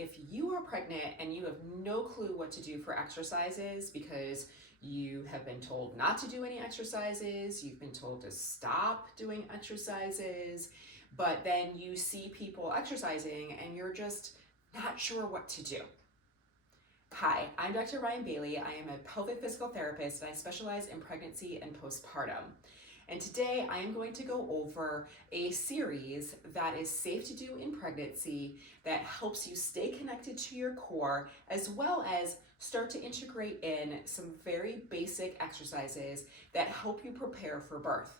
if you are pregnant and you have no clue what to do for exercises because you have been told not to do any exercises, you've been told to stop doing exercises, but then you see people exercising and you're just not sure what to do. Hi, I'm Dr. Ryan Bailey. I am a pelvic physical therapist and I specialize in pregnancy and postpartum. And today I am going to go over a series that is safe to do in pregnancy that helps you stay connected to your core, as well as start to integrate in some very basic exercises that help you prepare for birth.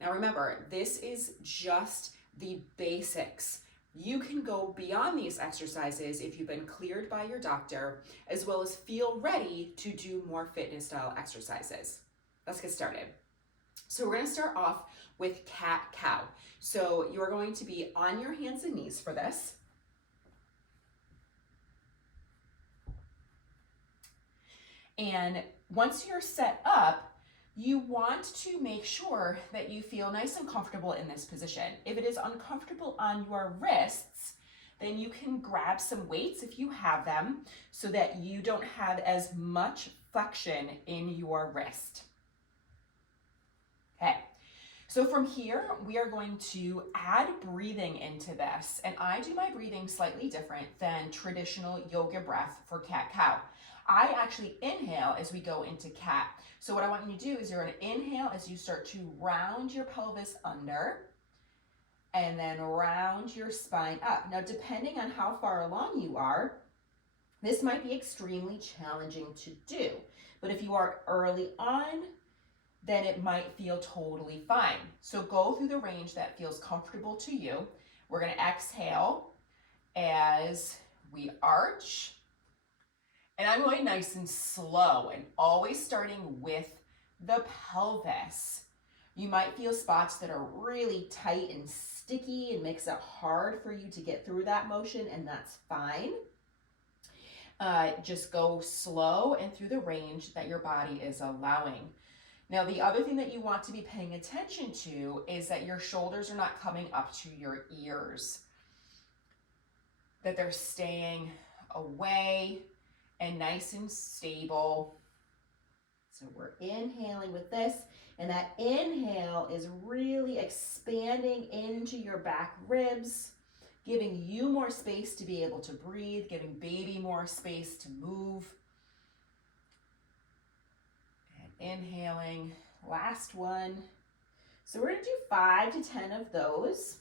Now remember, this is just the basics. You can go beyond these exercises if you've been cleared by your doctor, as well as feel ready to do more fitness style exercises. Let's get started. So we're going to start off with cat-cow. So you're going to be on your hands and knees for this. And once you're set up, you want to make sure that you feel nice and comfortable in this position. If it is uncomfortable on your wrists, then you can grab some weights if you have them so that you don't have as much flexion in your wrist. Okay, so from here, we are going to add breathing into this. And I do my breathing slightly different than traditional yoga breath for cat-cow. I actually inhale as we go into cat. So what I want you to do is you're going to inhale as you start to round your pelvis under and then round your spine up. Now, depending on how far along you are, this might be extremely challenging to do. But if you are early on, then it might feel totally fine. So go through the range that feels comfortable to you. We're going to exhale as we arch. And I'm going nice and slow and always starting with the pelvis. You might feel spots that are really tight and sticky and makes it hard for you to get through that motion, and that's fine. Just go slow and through the range that your body is allowing. Now, the other thing that you want to be paying attention to is that your shoulders are not coming up to your ears, that they're staying away and nice and stable. So we're inhaling with this, and that inhale is really expanding into your back ribs, giving you more space to be able to breathe, giving baby more space to move. Inhaling, last one. So we're going to do 5 to 10 of those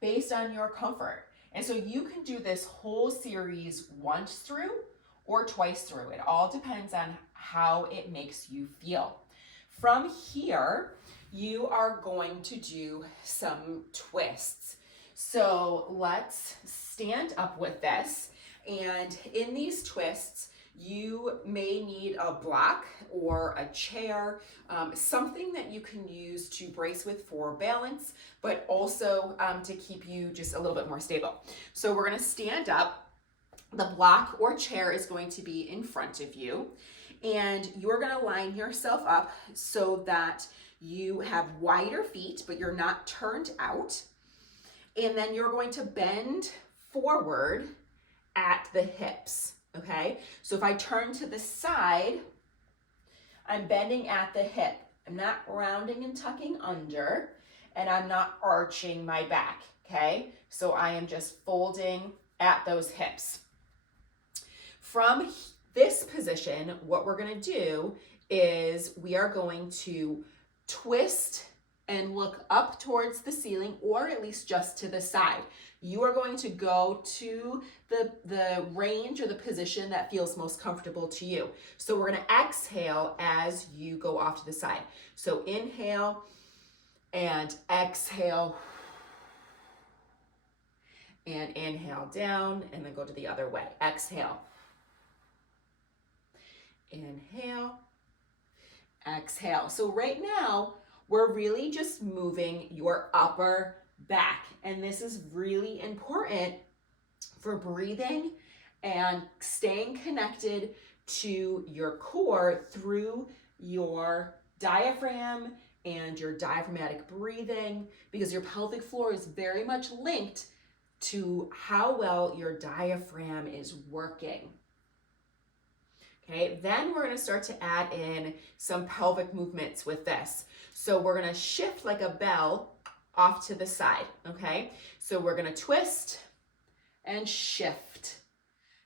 based on your comfort. And so you can do this whole series once through or twice through. It all depends on how it makes you feel. From here, you are going to do some twists. So let's stand up with this. And in these twists, you may need a block or a chair, something that you can use to brace with for balance, but also to keep you just a little bit more stable. So we're going to stand up. The block or chair is going to be in front of you, and you're going to line yourself up so that you have wider feet, but you're not turned out. And then you're going to bend forward at the hips. Okay, so if I turn to the side, I'm bending at the hip. I'm not rounding and tucking under, and I'm not arching my back, okay? So I am just folding at those hips. From this position, what we're gonna do is we are going to twist and look up towards the ceiling, or at least just to the side. You are going to go to the range or the position that feels most comfortable to you. So we're going to exhale as you go off to the side. So inhale and exhale and inhale down, and then go to the other way. Exhale, inhale, exhale. So right now, we're really just moving your upper back. And this is really important for breathing and staying connected to your core through your diaphragm and your diaphragmatic breathing, because your pelvic floor is very much linked to how well your diaphragm is working. Okay, then we're going to start to add in some pelvic movements with this. So we're going to shift like a bell off to the side, okay? So we're going to twist and shift.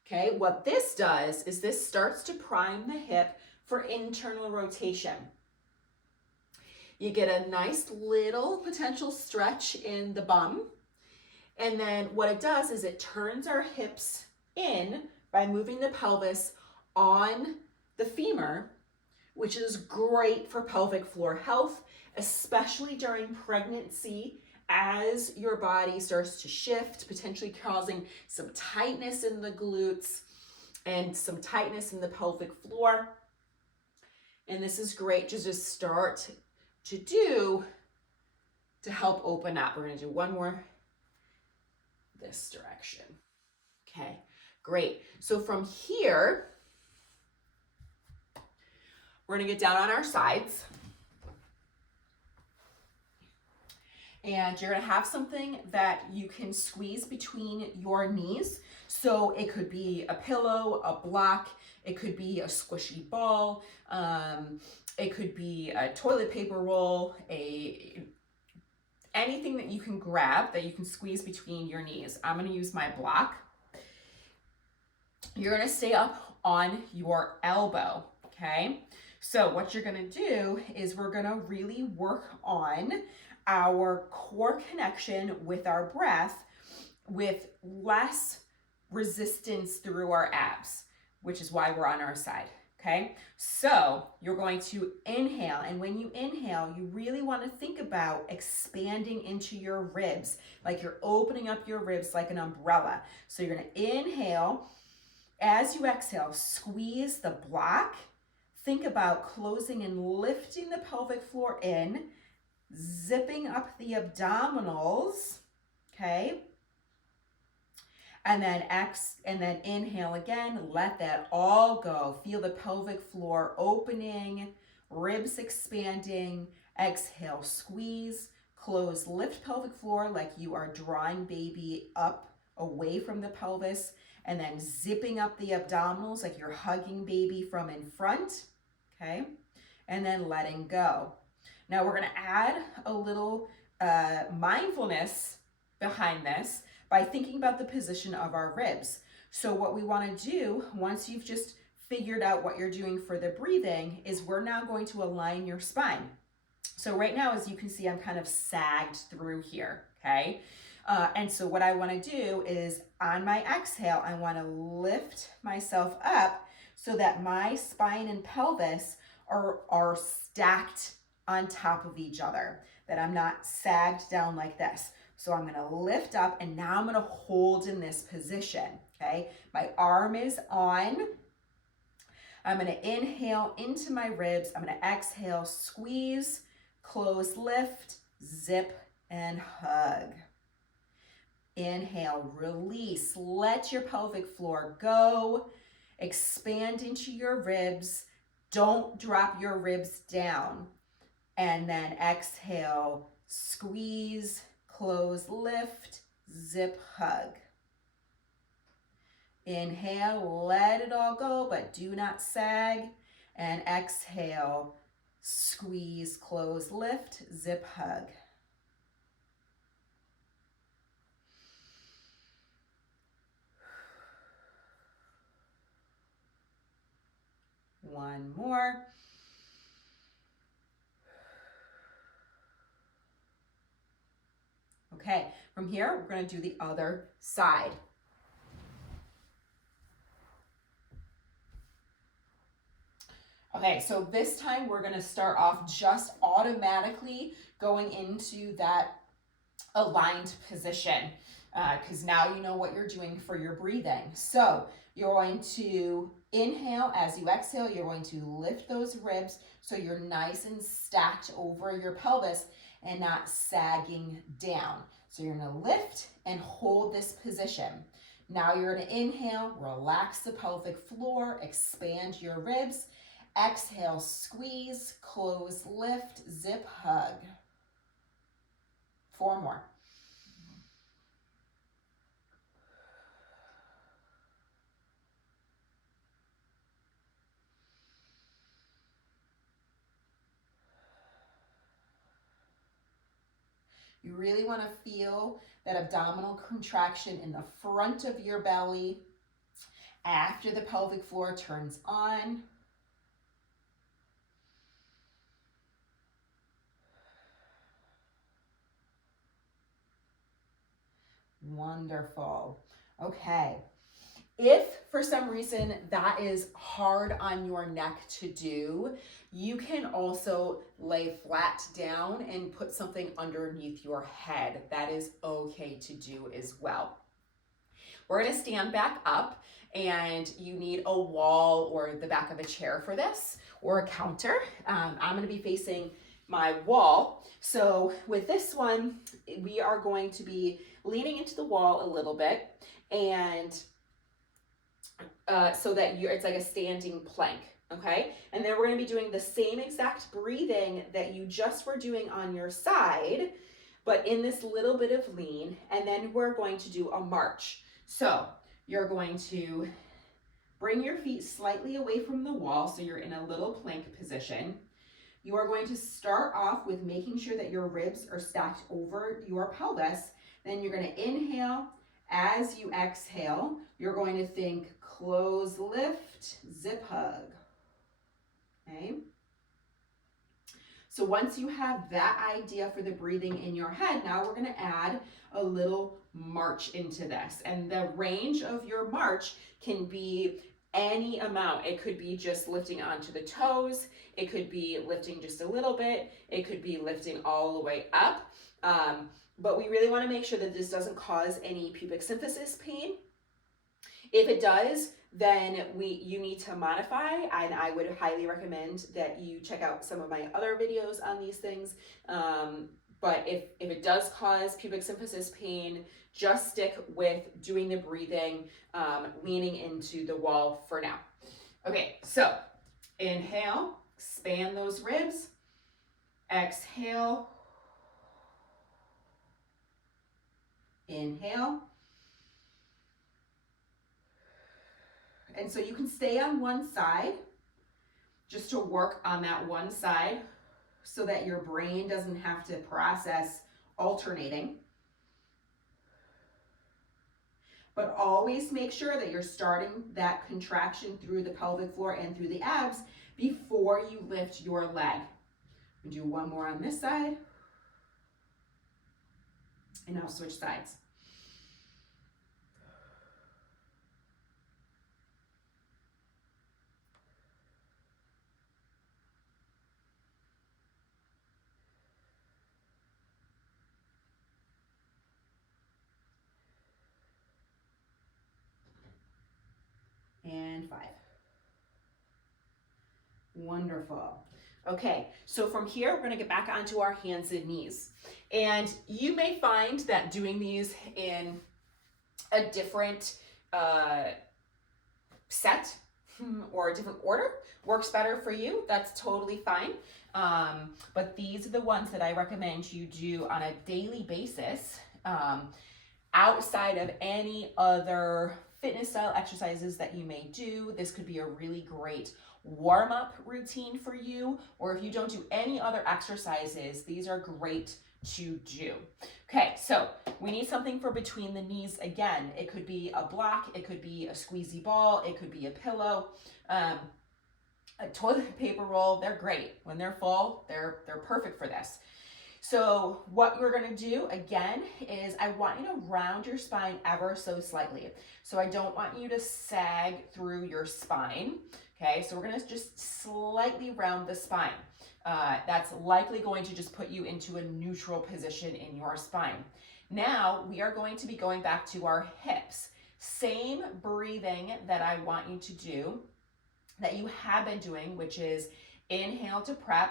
Okay, what this does is this starts to prime the hip for internal rotation. You get a nice little potential stretch in the bum. And then what it does is it turns our hips in by moving the pelvis on the femur, which is great for pelvic floor health, especially during pregnancy as your body starts to shift, potentially causing some tightness in the glutes and some tightness in the pelvic floor. And this is great to just start to do to help open up. We're going to do one more this direction. Okay, great. So from here, we're going to get down on our sides. And you're going to have something that you can squeeze between your knees. So it could be a pillow, a block, it could be a squishy ball, it could be a toilet paper roll, anything that you can grab that you can squeeze between your knees. I'm going to use my block. You're going to stay up on your elbow, okay? So what you're going to do is we're going to really work on our core connection with our breath with less resistance through our abs, which is why we're on our side, okay? So you're going to inhale, and when you inhale, you really want to think about expanding into your ribs, like you're opening up your ribs like an umbrella. So you're going to inhale. As you exhale, squeeze the block. Think about closing and lifting the pelvic floor in, zipping up the abdominals, okay? And then inhale again, let that all go. Feel the pelvic floor opening, ribs expanding. Exhale, squeeze, close, lift pelvic floor like you are drawing baby up away from the pelvis, and then zipping up the abdominals like you're hugging baby from in front, okay? And then letting go. Now we're going to add a little mindfulness behind this by thinking about the position of our ribs. So what we want to do, once you've just figured out what you're doing for the breathing, is we're now going to align your spine. So right now, as you can see, I'm kind of sagged through here, okay? And so what I want to do is on my exhale, I want to lift myself up so that my spine and pelvis are stacked on top of each other, that I'm not sagged down like this. So I'm going to lift up, and now I'm going to hold in this position, okay? My arm is on. I'm going to inhale into my ribs. I'm going to exhale, squeeze, close, lift, zip, and hug. Inhale, release, let your pelvic floor go, expand into your ribs. Don't drop your ribs down. And then exhale, squeeze, close, lift, zip, hug. Inhale, let it all go, but do not sag. And exhale, squeeze, close, lift, zip, hug. One more. Okay, from here, we're going to do the other side. Okay, so this time we're going to start off just automatically going into that aligned position, because now you know what you're doing for your breathing. So you're going to inhale. As you exhale, you're going to lift those ribs so you're nice and stacked over your pelvis and not sagging down. So you're going to lift and hold this position. Now you're going to inhale, relax the pelvic floor, expand your ribs. Exhale, squeeze, close, lift, zip, hug. 4 more. You really want to feel that abdominal contraction in the front of your belly after the pelvic floor turns on. Wonderful. Okay. If for some reason that is hard on your neck to do, you can also lay flat down and put something underneath your head. That is okay to do as well. We're going to stand back up, and you need a wall or the back of a chair for this, or a counter. I'm going to be facing my wall. So with this one, we are going to be leaning into the wall a little bit, and so that it's like a standing plank, okay? And then we're going to be doing the same exact breathing that you just were doing on your side, but in this little bit of lean, and then we're going to do a march. So you're going to bring your feet slightly away from the wall so you're in a little plank position. You are going to start off with making sure that your ribs are stacked over your pelvis. Then you're going to inhale. As you exhale, you're going to think close, lift, zip, hug. Okay? So once you have that idea for the breathing in your head, now we're going to add a little march into this. And the range of your march can be any amount. It could be just lifting onto the toes. It could be lifting just a little bit. It could be lifting all the way up. But we really want to make sure that this doesn't cause any pubic symphysis pain. If it does, then you need to modify, and I would highly recommend that you check out some of my other videos on these things. But if it does cause pubic symphysis pain, just stick with doing the breathing, leaning into the wall for now. Okay, so inhale, expand those ribs. Exhale. Inhale. And so you can stay on one side just to work on that one side so that your brain doesn't have to process alternating. But always make sure that you're starting that contraction through the pelvic floor and through the abs before you lift your leg. We'll do one more on this side. And I'll switch sides. And 5. Wonderful. Okay, so from here, we're going to get back onto our hands and knees. And you may find that doing these in a different set or a different order works better for you. That's totally fine. But these are the ones that I recommend you do on a daily basis, outside of any other fitness style exercises that you may do. This could be a really great warm-up routine for you, or if you don't do any other exercises, these are great to do. Okay, so we need something for between the knees. Again, it could be a block, it could be a squeezy ball, it could be a pillow, a toilet paper roll. They're great. When they're full, they're perfect for this. So what we're going to do again is I want you to round your spine ever so slightly. So I don't want you to sag through your spine. Okay, so we're going to just slightly round the spine. That's likely going to just put you into a neutral position in your spine. Now we are going to be going back to our hips. Same breathing that I want you to do that you have been doing, which is inhale to prep,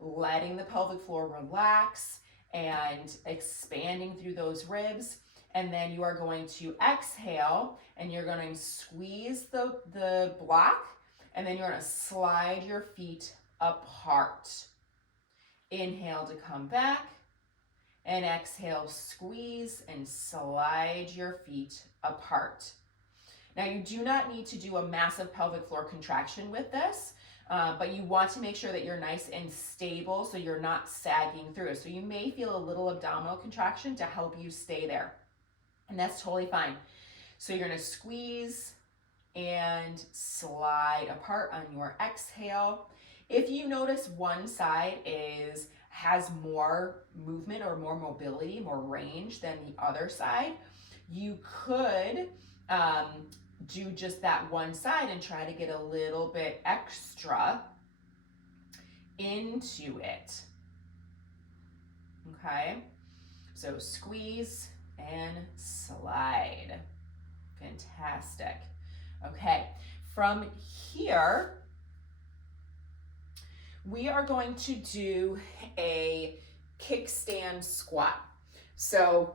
letting the pelvic floor relax and expanding through those ribs. And then you are going to exhale and you're going to squeeze the block, and then you're going to slide your feet apart. Inhale to come back, and exhale, squeeze and slide your feet apart. Now you do not need to do a massive pelvic floor contraction with this. but you want to make sure that you're nice and stable so you're not sagging through. So you may feel a little abdominal contraction to help you stay there, and that's totally fine. So you're gonna squeeze and slide apart on your exhale. If you notice one side has more movement or more mobility, more range than the other side, you could do just that one side and try to get a little bit extra into it. Okay, so squeeze and slide. Fantastic. Okay, from here, we are going to do a kickstand squat. So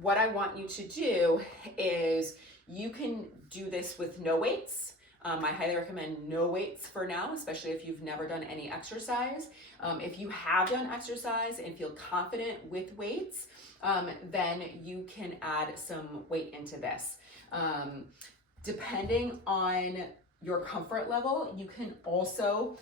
what I want you to do is you can do this with no weights. I highly recommend no weights for now, especially if you've never done any exercise. If you have done exercise and feel confident with weights, then you can add some weight into this. Depending on your comfort level, you can also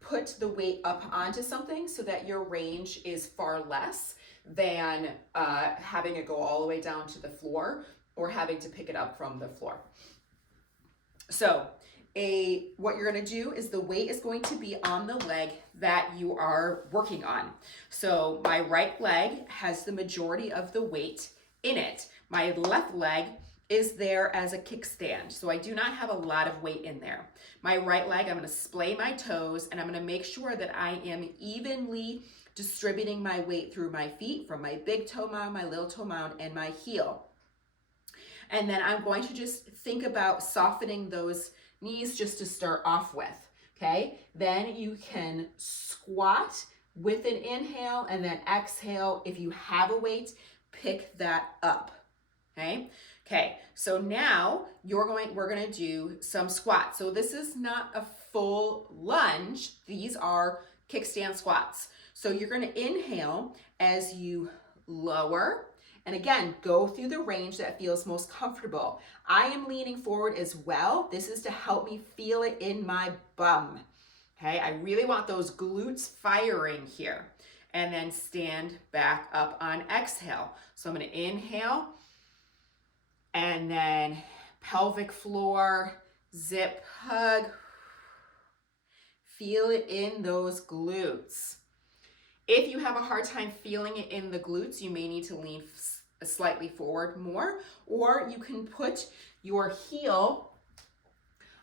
put the weight up onto something so that your range is far less than having it go all the way down to the floor or having to pick it up from the floor. So what you're gonna do is the weight is going to be on the leg that you are working on. So my right leg has the majority of the weight in it. My left leg is there as a kickstand. So I do not have a lot of weight in there. My right leg, I'm gonna splay my toes and I'm gonna make sure that I am evenly distributing my weight through my feet from my big toe mound, my little toe mound, and my heel. And then I'm going to just think about softening those knees just to start off with, okay? Then you can squat with an inhale and then exhale. If you have a weight, pick that up, okay? Okay, so now we're gonna do some squats. So this is not a full lunge. These are kickstand squats. So you're gonna inhale as you lower, and again, go through the range that feels most comfortable. I am leaning forward as well. This is to help me feel it in my bum. Okay, I really want those glutes firing here. And then stand back up on exhale. So I'm gonna inhale, and then pelvic floor, zip hug. Feel it in those glutes. If you have a hard time feeling it in the glutes, you may need to lean slightly forward more, or you can put your heel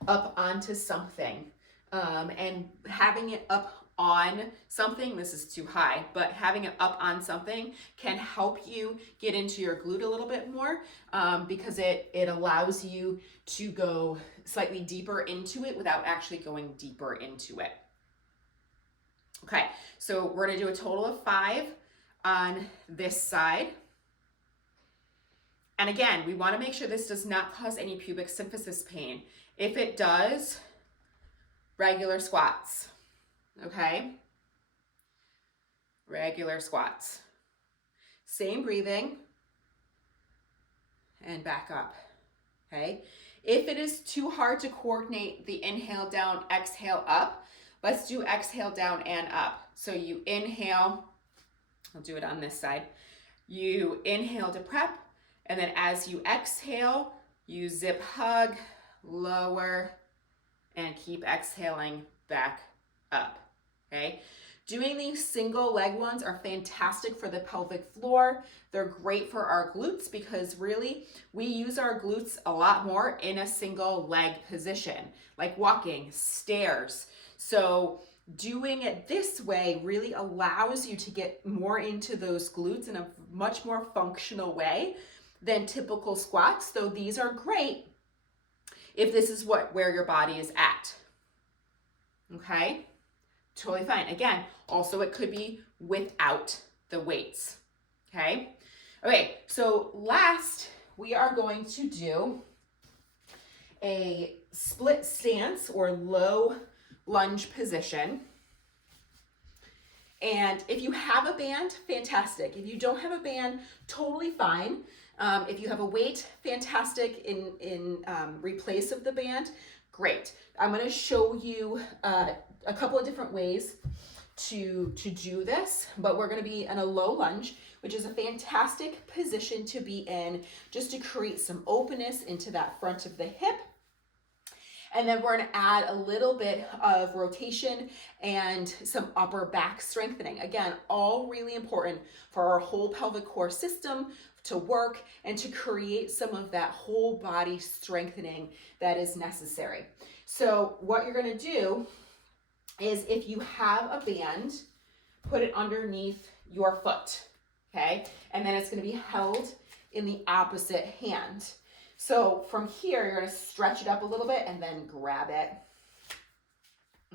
up onto something. And having it up on something, this is too high, but having it up on something can help you get into your glute a little bit more because it allows you to go slightly deeper into it without actually going deeper into it. Okay, so we're gonna do a total of 5 on this side. And again, we wanna make sure this does not cause any pubic symphysis pain. If it does, regular squats, okay? Regular squats. Same breathing, and back up, okay? If it is too hard to coordinate the inhale down, exhale up, let's do exhale down and up. So you inhale, I'll do it on this side. You inhale to prep, and then as you exhale, you zip hug, lower, and keep exhaling back up, okay? Doing these single leg ones are fantastic for the pelvic floor. They're great for our glutes because really we use our glutes a lot more in a single leg position, like walking, stairs. So doing it this way really allows you to get more into those glutes in a much more functional way than typical squats, though these are great if this is where your body is at, okay? Totally fine. Again, also it could be without the weights, okay? Okay, so last we are going to do a split stance or low lunge position. And if you have a band, fantastic. If you don't have a band, totally fine. If you have a weight, fantastic in replace of the band, Great. I'm going to show you a couple of different ways to do this, but we're going to be in a low lunge, which is a fantastic position to be in just to create some openness into that front of the hip. And then we're going to add a little bit of rotation and some upper back strengthening. Again, all really important for our whole pelvic core system to work and to create some of that whole body strengthening that is necessary. So what you're going to do is, if you have a band, put it underneath your foot, okay? And then it's going to be held in the opposite hand. So from here, you're going to stretch it up a little bit and then grab it,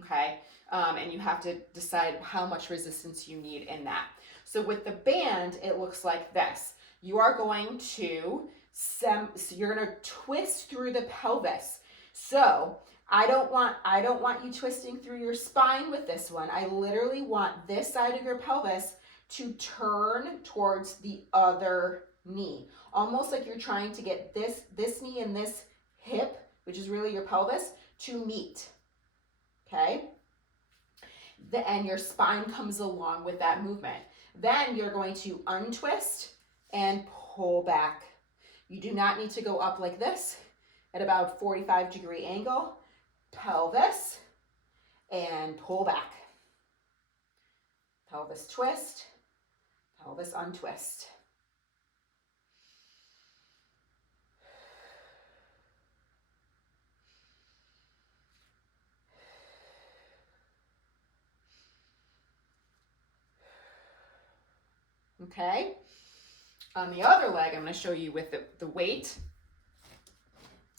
okay? And you have to decide how much resistance you need in that. So with the band, it looks like this. You are going to, so you're going to twist through the pelvis. So I don't want you twisting through your spine with this one. I literally want this side of your pelvis to turn towards the other knee, almost like you're trying to get this knee and this hip, which is really your pelvis, to meet, okay? And your spine comes along with that movement. Then you're going to untwist and pull back. You do not need to go up like this at about 45-degree angle. Pelvis and pull back. Pelvis twist, pelvis untwist. Okay, on the other leg, I'm going to show you with the weight.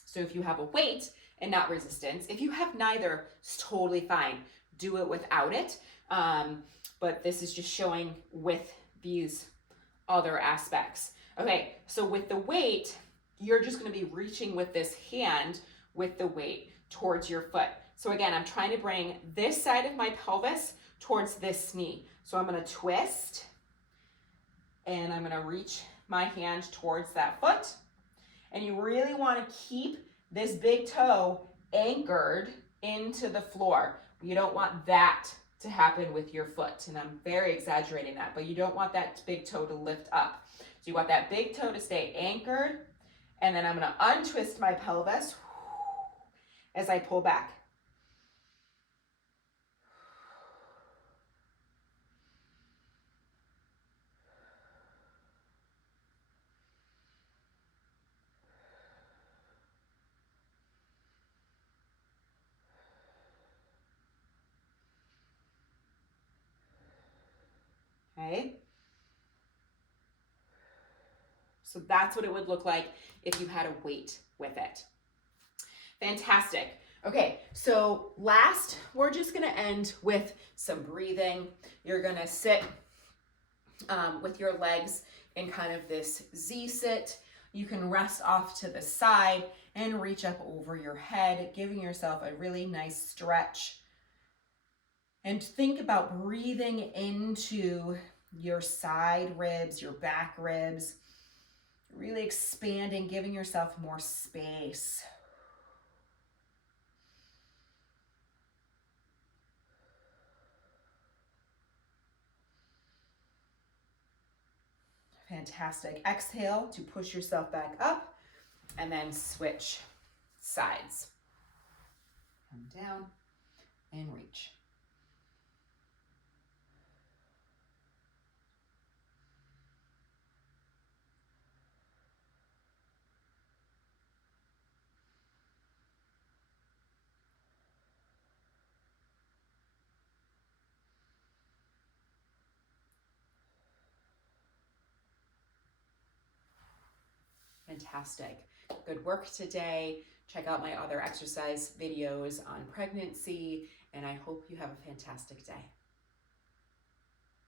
So if you have a weight and not resistance, if you have neither, it's totally fine. Do it without it. But this is just showing with these other aspects. Okay, so with the weight, you're just going to be reaching with this hand with the weight towards your foot. So again, I'm trying to bring this side of my pelvis towards this knee. So I'm going to twist, and I'm going to reach my hand towards that foot. And you really want to keep this big toe anchored into the floor. You don't want that to happen with your foot. And I'm very exaggerating that, but you don't want that big toe to lift up. So you want that big toe to stay anchored. And then I'm going to untwist my pelvis as I pull back. Okay. So that's what it would look like if you had a weight with it. Fantastic. Okay, so last, we're just gonna end with some breathing. You're gonna sit with your legs in kind of this Z sit. You can rest off to the side and reach up over your head, giving yourself a really nice stretch. And think about breathing into your side ribs, your back ribs, really expanding, giving yourself more space. Fantastic. Exhale to push yourself back up, and then switch sides. Come down and reach. Fantastic. Good work today. Check out my other exercise videos on pregnancy, and I hope you have a fantastic day.